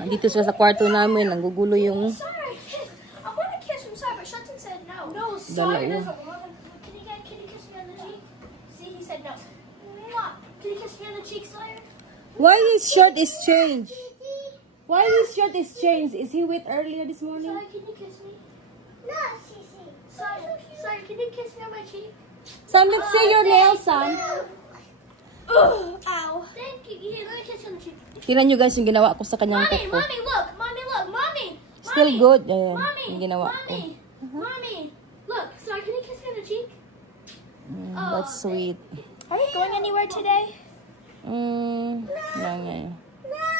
Andito sila sa kwarto namin. Nanggugulo yung dalawa. Why his shirt is changed? Why his shirt is changed? Is he wet earlier this morning? Sorry, can you kiss me? No, Sissy. Sorry, can you kiss me on my cheek? Sam, let's see your nails, Sam. Ow. Thank you. Here, let me kiss you on the cheek. Tingnan nyo guys yung ginawa ko sa kanyang kuko. Mommy, look. Mommy, look. Mommy. Still good. Ayan, Mommy. yung ginawa ko. Mommy. Look. Sorry, can you kiss me on the cheek? That's sweet. Are you going anywhere today?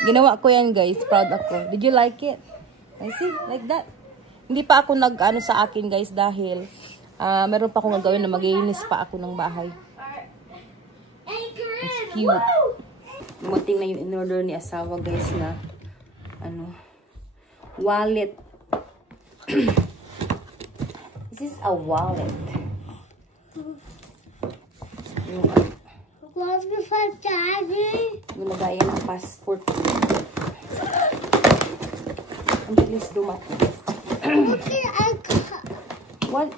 Ginawa ko yan guys. Proud ako. Did you like it? I see. Like that. Hindi pa ako nag-ano sa akin guys dahil meron pa akong gagawin na mag-iinis pa ako ng bahay. It's cute. Dumating na yung in-order ni asawa guys na wallet. This is a wallet. Gloves before Daddy. Gumagaya ng passport. Ang bilis dumating. What?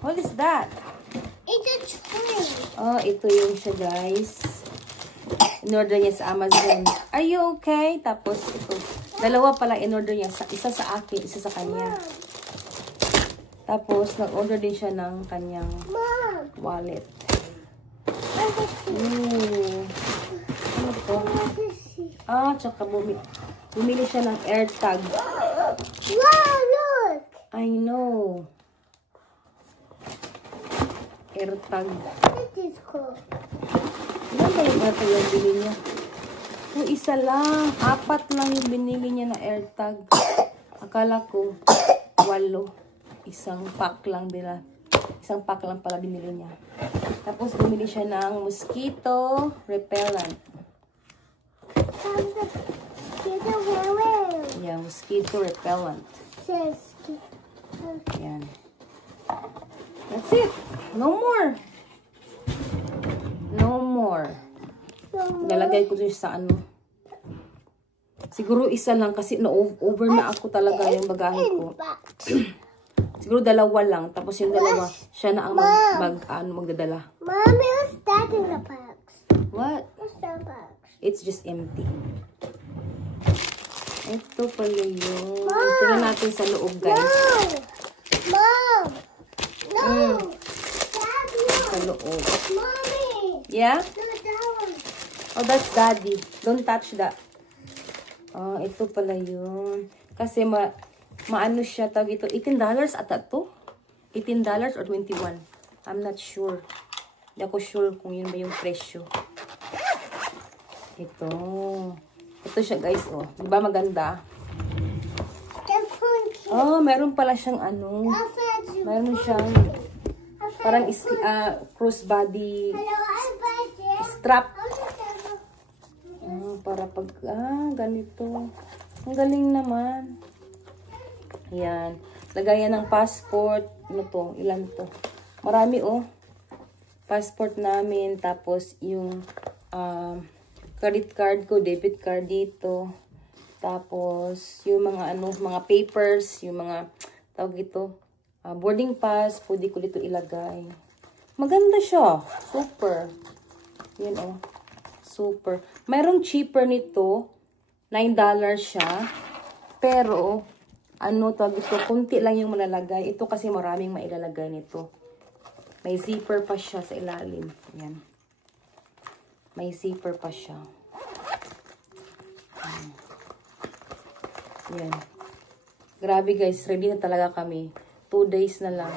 What is that? It's a toy. Oh, ito yung siya guys. In-order niya sa Amazon. Are you okay? Tapos ito. Dalawa pala in-order niya. Isa sa akin, isa sa kanya. Tapos nag-order din siya ng kanyang wallet. Ano to? Tsaka bumili siya ng AirTag. Wow, look! I know. AirTag. That is cool. Ilan ba yung AirTag yung binili niya? Isa lang. 4 lang yung binili niya na AirTag. Akala ko 8. Isang pack lang nila. Isang pack lang pala binili niya. Tapos bumili siya ng mosquito repellent. Yeah, mosquito repellent. Yan. That's it. No more. No more. Lalagay ko dito sa ano. Siguro isa lang kasi over na ako talaga yung bagahe ko. Siguro 2 lang. Tapos yung 2, siya na ang magdadala. Mommy, what's that in the box? What? What's that box? It's just empty. Ito pala yun. Tignan natin sa loob, guys. Mom! No! Daddy! Sa loob. Mommy! Yeah? No, that one. Oh, that's Daddy. Don't touch that. Oh, ito pala yun. Kasi maano siya, tawag ito. $18 ata to? $18 or 21? I'm not sure. Hindi ako sure kung yun ba yung presyo. Ito. Ito siya guys, oh. Diba maganda? Oh, meron pala siyang ano. Meron siyang parang crossbody strap. Para pag, ganito. Ang galing naman. Ayan. Lagayan ng passport. Ano to? Ilan to? Marami, oh. Passport namin. Tapos, yung credit card ko, debit card dito. Tapos, yung mga mga papers, yung mga, tawag ito, boarding pass, pwede ko dito ilagay. Maganda siya. Super. Yun, oh. Super. Mayroong cheaper nito. $9 siya. Pero, tawag ito, kunti lang yung malalagay. Ito kasi maraming mailalagay nito. May zipper pa siya sa ilalim. Yan. May zipper pa siya. Yan. Grabe guys, ready na talaga kami. 2 days na lang.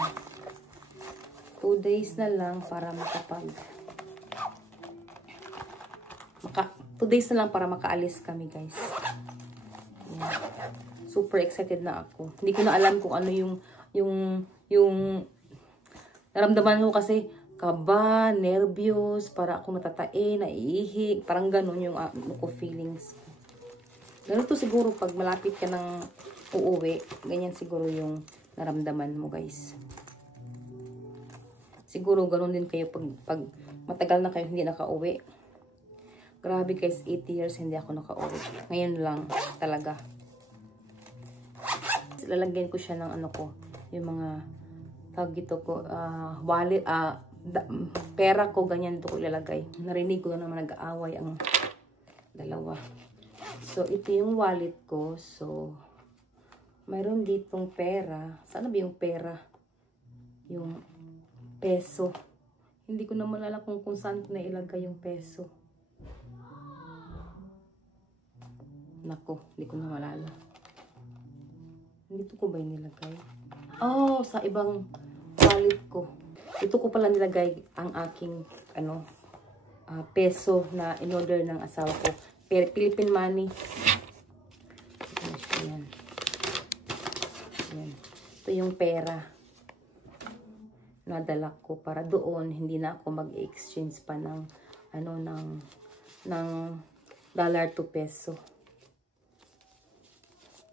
2 days na lang para 2 days na lang para makaalis kami guys. Yan. Super excited na ako. Hindi ko na alam kung ano yung naramdaman ko kasi kaba, nervyos, para ako matatae, naiihi, parang ganun yung ko feelings. Ganun to siguro pag malapit ka ng uuwi, ganyan siguro yung naramdaman mo guys. Siguro ganun din kayo pag matagal na kayo hindi nakauwi. Grabe guys, 8 years hindi ako nakauwi. Ngayon lang talaga. Lalagyan ko siya ng ano ko, yung mga tawag dito ko, wallet, pera ko, ganyan dito ko ilalagay. Narinig ko na naman nag-aaway ang dalawa. So, ito yung wallet ko. So, mayroon ditong pera. Saan ba yung pera? Yung peso. Hindi ko na malala kung saan ko na ilagay yung peso. Nako, hindi ko na malala. Dito ko ba yung nilagay? Oh, sa ibang wallet ko. Ito ko pala nilagay ang aking peso na in-order ng asawa ko. Philippine money. Yan. Yan. Ito yung pera. Nadala ko para doon hindi na ako mag-exchange pa ng ng dollar to peso.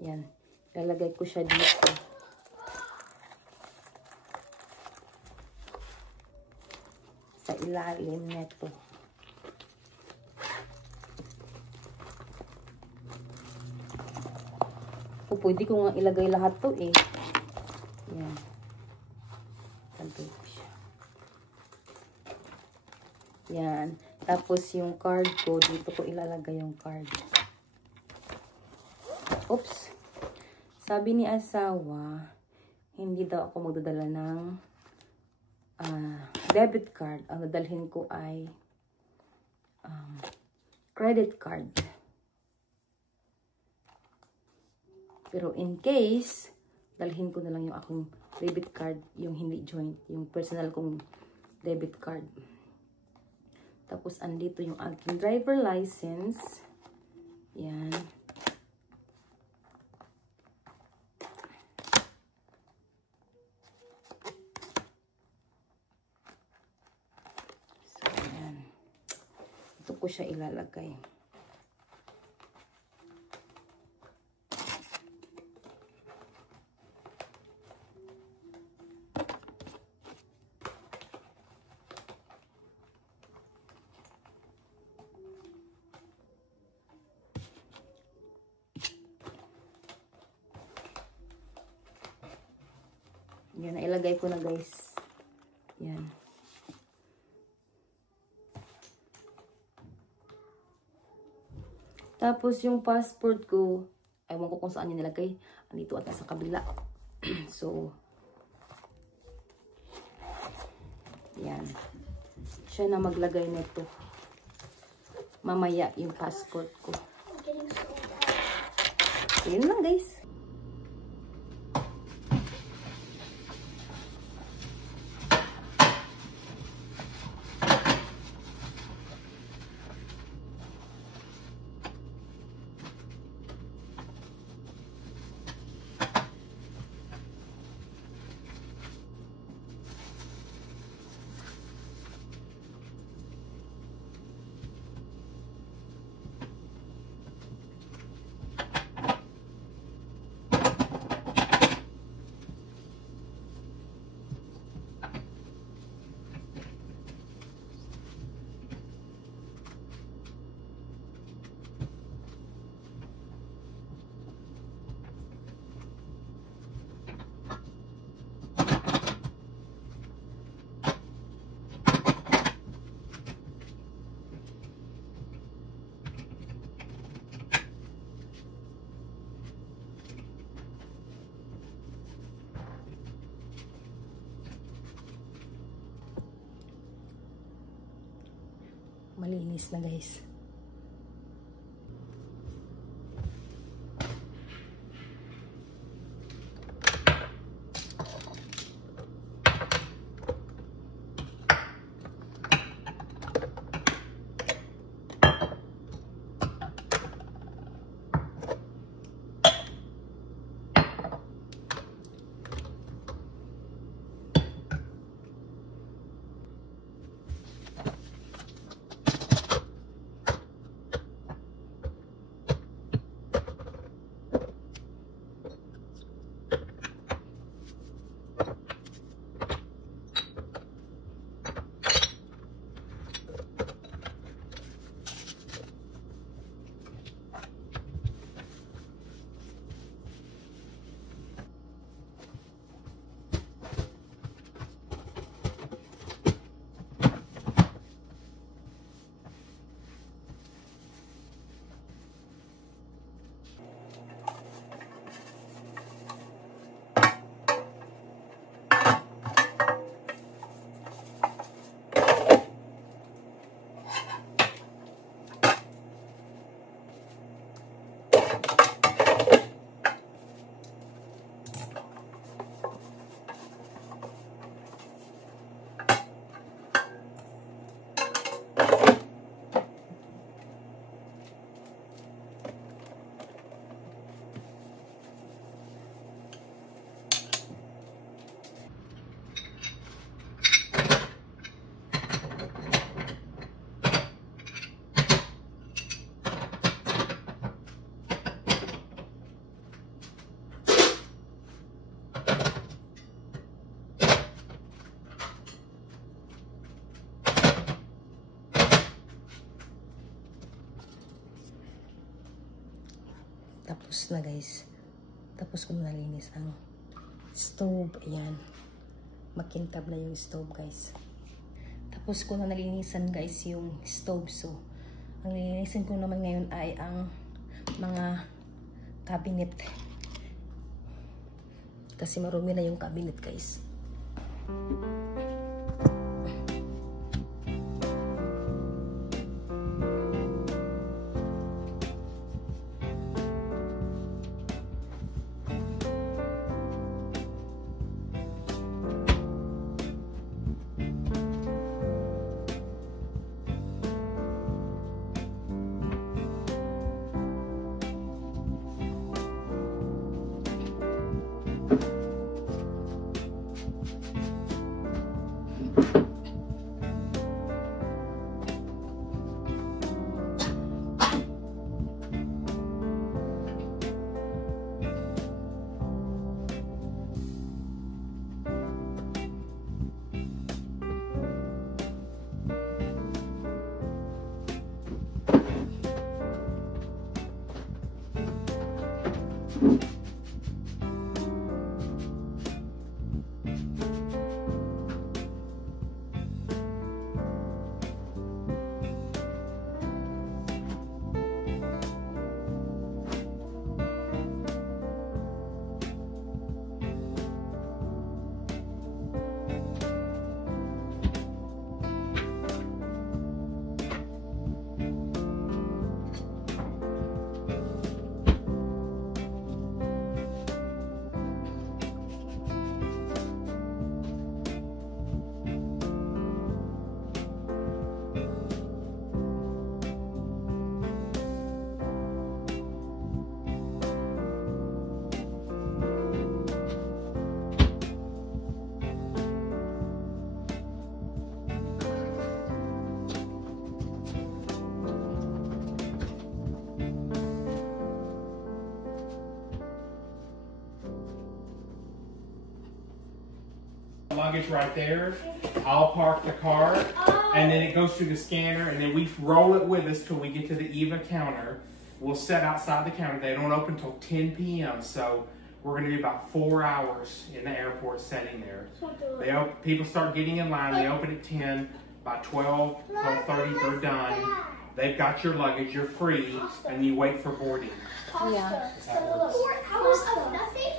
Yan. Lalagay ko siya dito. Sa ilalim nito. O, pwede ko nga ilagay lahat to eh. Yan. Lagay ko siya. Yan. Tapos yung card ko, dito ko ilalagay yung card. Oops. Sabi ni asawa, hindi daw ako magdadala ng debit card. Ang dadalhin ko ay credit card. Pero in case, dalhin ko na lang yung aking debit card, yung hindi joint, yung personal kong debit card. Tapos andito yung aking driver license. Yan. So, yan. Ito ko siya ilalagay. Yan, nailagay ko na guys. Yan. Tapos yung passport ko, ewan ko kung saan yung nilagay. Andito ata sa kabila. So, yan. Siya na maglagay nito. Mamaya yung passport ko. So, yun lang guys. Malinis na guys. Tapos na guys. Tapos ko na nalinis ang stove. Ayan. Makintab na yung stove guys. Tapos ko na nalinisan guys yung stove. So, ang lilinisin ko naman ngayon ay ang mga cabinet. Kasi marumi na yung cabinet guys. Luggage right there. I'll park the car, and then it goes through the scanner, and then we roll it with us till we get to the EVA counter. We'll set outside the counter. They don't open till 10 p.m. So we're going to be about 4 hours in the airport sitting there. People start getting in line. They open at 10. By 12, 12:30, they're done. They've got your luggage. You're free, and you wait for boarding. Yeah. 4 hours of nothing?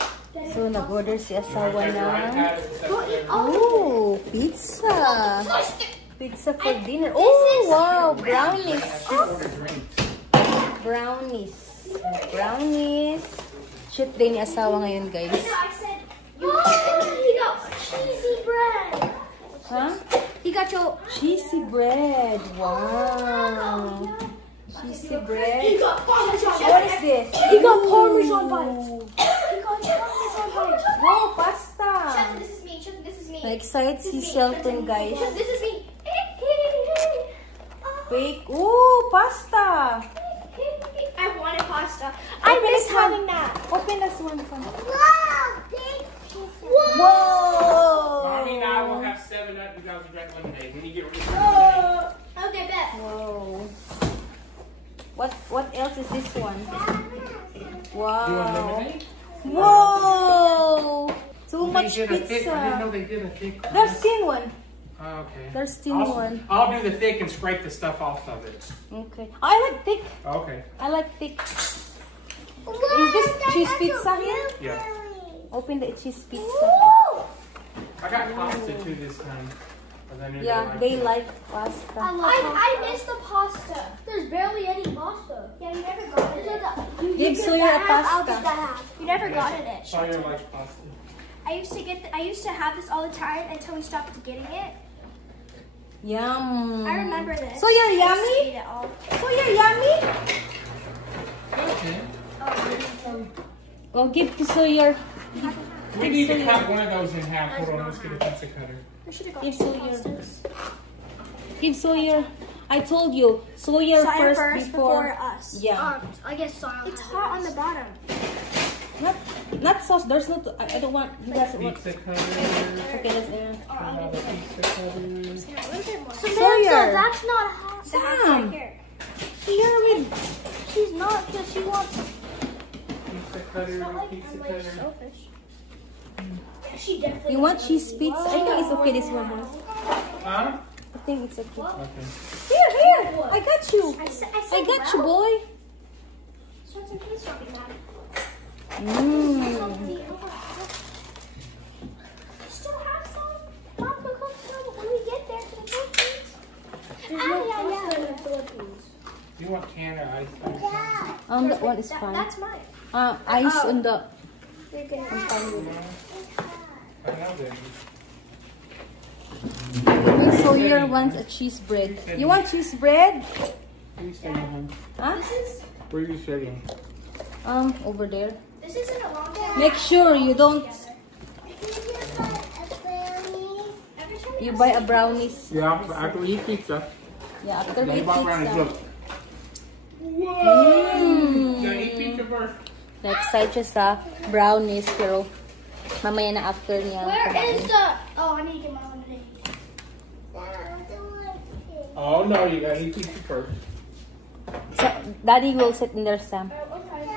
So, nag-order si asawa ng Oh, pizza. Pizza for dinner. Oh, wow, brownies. Brownies. Shoot day ni asawa ngayon, guys. I said, he got cheesy bread. Huh? He got your... Cheesy bread. Wow. Cheesy bread. He got Parmesan. What is this? He got Parmesan bites. He got Parmesan bites. Wow, pasta. Shelton, this is me. Shelton, this is me. Na-excite si Shelton, guys. Shelton, this is me. Bake. Ooh, pasta. I wanted pasta. I miss having that. Open this one for me. Wow, big. Whoa. Mommy and I will have 7-Up. You guys will drink lemonade. When you get ready for lemonade. Okay, bet. Whoa. What else is this one? You want Wow. lemonade? Whoa. Too much They did a thick, I didn't know pizza. they did a thick. There's thin one. Oh, okay. There's thin one. I'll do the thick and scrape the stuff off of it. Okay. I like thick. Okay. I like thick. Is this cheese pizza here? Yeah. Open the cheese pizza. I got pasta too this time. 'Cause I knew Yeah, they like pasta. I missed the pasta. There's barely any pasta. Yeah, you never got it. Give Sawyer a pasta. You never got it. Sawyer likes pasta. I used to have this all the time until we stopped getting it. Yum. I remember this. So you're I used to yummy? eat it all. So you're yummy? Okay. Oh, give to Sawyer. We need to cut one of those in half. Hold on, let's get a pizza cutter. We should have got Give two Sawyer. pastas. Give Sawyer. I told you, Sawyer first before us. Yeah. I guess Sawyer. It's hot on the bottom. Not sauce. There's no. I don't want. He doesn't want. Pizza cutter. Okay, that's there. Another pizza cutter. Sawyer. That's not hot. Sam. Right here. Here with. She's not because she wants. pizza cutter, pizza cutter. Selfish. Yeah, she definitely. You want cheese pizza? I think it's okay, this one. Huh? Huh? I think it's okay. Okay. Here, I got you. I got you, boy. So it's okay, something bad. Mmm. Still have some? Mom, cook some when we get there to the Philippines. Yeah. In the Philippines. You want can or ice cream? That one is fine. That's mine. Ice on the. You're good. I'm fine with it. I know that. Sawyer wants a cheese bread. You want cheese bread? Where you sitting, hon? Huh? Where you sitting? Over there. This isn't a long time. Make sure you don't. Every time You buy a brownies. Yeah, after we eat pizza. Yeah, after we Then eat walk around and pizza. look. Whoa! Gonna eat pizza first. Na-excite siya sa brownies, pero mamaya na after niya. Where kumain. is the? Oh, I need to get my lemonade. Oh no, you gotta eat pizza first. So, Daddy will sit in there, Sam. Okay.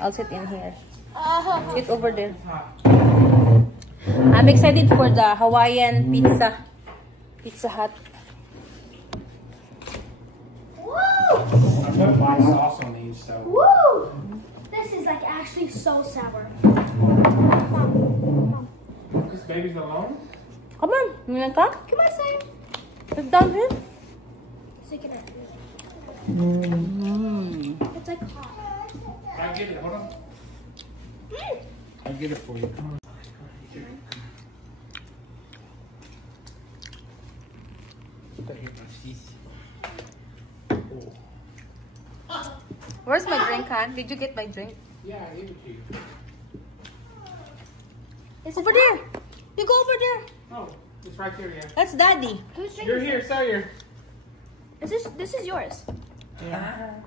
I'll sit in here. Uh, Sit over there. I'm excited for the Hawaiian pizza. Pizza Hut. woo! I put black sauce on these, so. Woo! This is like actually so sour. This baby's alone? Come on, you want to come? Come on, Sam. Sit down here. Stick it up. Mm. It's like hot. I get it, hold on. Mm. I get it for you. Come on. Where's my drink, Han? Did you get my drink? Yeah, I gave it to you. Is Over there. You go over there. Oh, it's right there, yeah. That's Daddy. Who's drinking? You're here, Sawyer. Is this is yours? Yeah.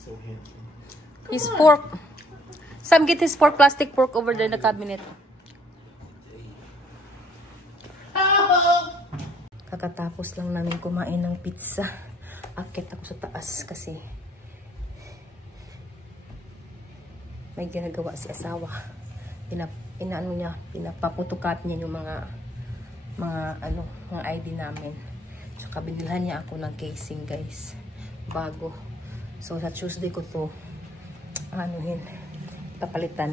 So handsome. His fork. Sam, get his fork, plastic fork over there in the cabinet. Kakatapos lang namin kumain ng pizza. Akit ako sa taas kasi may ginagawa si asawa. Inaano niya, pinapaputokap niya yung mga ID namin. Tsaka binilhan niya ako ng casing, guys. Bago. So sa Tuesday ko to papalitan.